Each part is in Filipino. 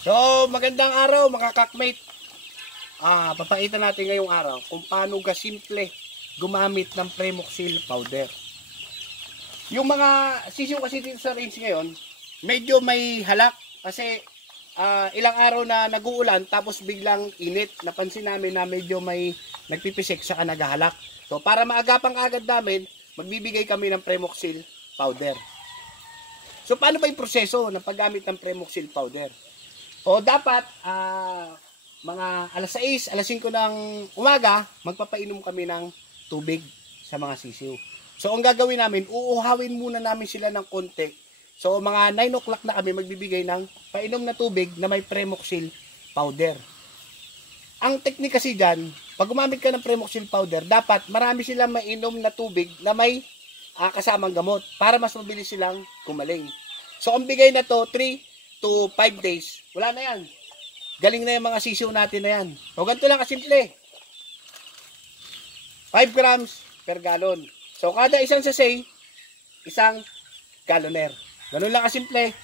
So, magandang araw mga kakmate. Papakita natin ngayong araw kung paano simple gumamit ng Premoxil powder. Yung mga sisiw kasi dito sa range ngayon, medyo may halak kasi ilang araw na nag-uulan tapos biglang init. Napansin namin na medyo may nagpipisik sa naghahalak. So, para maagapang agad namin, magbibigay kami ng Premoxil powder. So, paano ba yung proseso ng paggamit ng Premoxil powder? O dapat mga alas 6, alas 5 ng umaga, magpapainom kami ng tubig sa mga sisiw. So ang gagawin namin, uuhawin muna namin sila ng konti. So mga 9 o'clock na kami magbibigay ng painom na tubig na may Premoxil powder. Ang technique kasi dyan, pag gumamit ka ng Premoxil powder, dapat marami silang mainom na tubig na may kasamang gamot para mas mabilis silang gumaling. So ang bigay na to, 3 to 5 days, wala na yan. Galing na yung mga sisiw natin na yan. So, ganito lang kasimple. 5 grams per gallon. So, kada isang sachet, isang galloner. Ganun lang kasimple.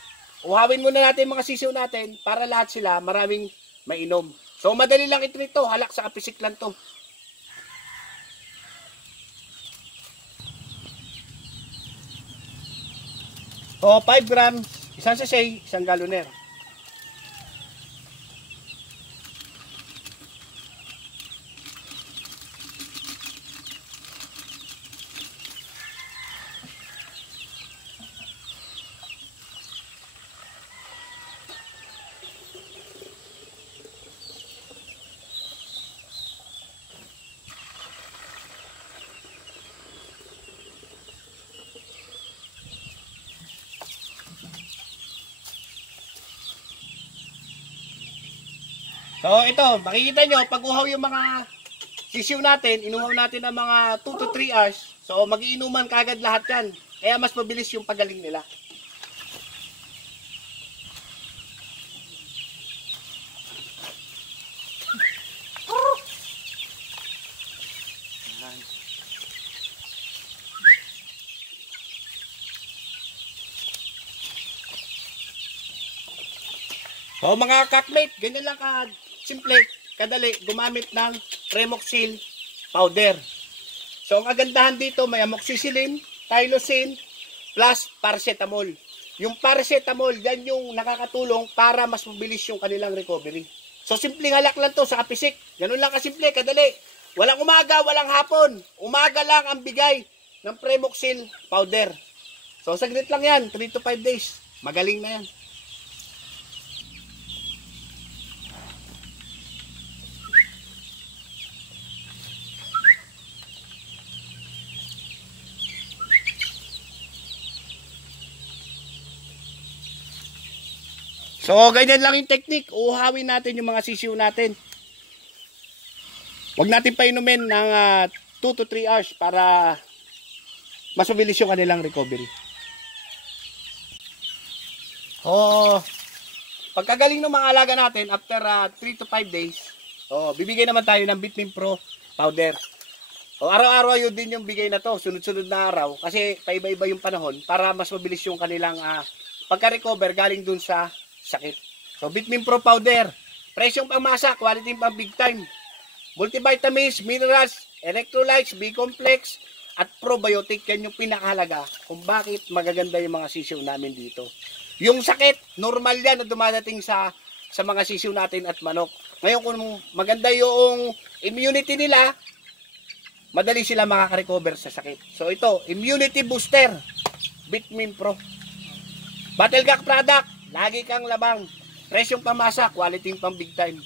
Uhawin muna natin mga sisiw natin para lahat sila maraming mainom. So, madali lang ito nito. Halak sa kapisik lang to. So, 5 grams, isang sachet, isang galloner. So ito, makikita nyo, pag uhaw yung mga sisiw natin, inuhaw natin ng mga 2 to 3 hours. So magiinuman kagad lahat yan. Kaya mas mabilis yung pagaling nila. So mga kakmate, ganyan lang simple, kadali, gumamit ng Premoxil powder. So ang kagandahan dito, may amoxicillin, tylosin, plus paracetamol. Yung paracetamol, yan yung nakakatulong para mas mabilis yung kanilang recovery. So simple halak lang to sa kapisik. Ganun lang kasimple, kadali. Walang umaga, walang hapon. Umaga lang ang bigay ng Premoxil powder. So saglit lang yan, 3 to 5 days. Magaling na yan. So, ganyan lang yung technique. Uuhawin natin yung mga sisiw natin. Huwag natin painumin ng 2 to 3 hours para mas mabilis yung kanilang recovery. Pagkagaling ng mga alaga natin, after 3 to 5 days, bibigay naman tayo ng Vitamin Pro powder. Araw-araw yun din yung bigay na to, sunod-sunod na araw. Kasi paiba-iba yung panahon para mas mabilis yung kanilang pagka-recover galing dun sa sakit. So, Vitamin Pro powder. Presyong pangmasa, quality pang big time. Multivitamins, minerals, electrolytes, B-complex, at probiotic. Yan yung pinakahalaga kung bakit magaganda yung mga sisiw namin dito. Yung sakit, normal yan na dumadating sa mga sisiw natin at manok. Ngayon kung maganda yung immunity nila, madali sila makaka-recover sa sakit. So ito, immunity booster, Vitamin Pro. Battlecock product. Lagi kang labang. Presyong pamasa, quality pang big time.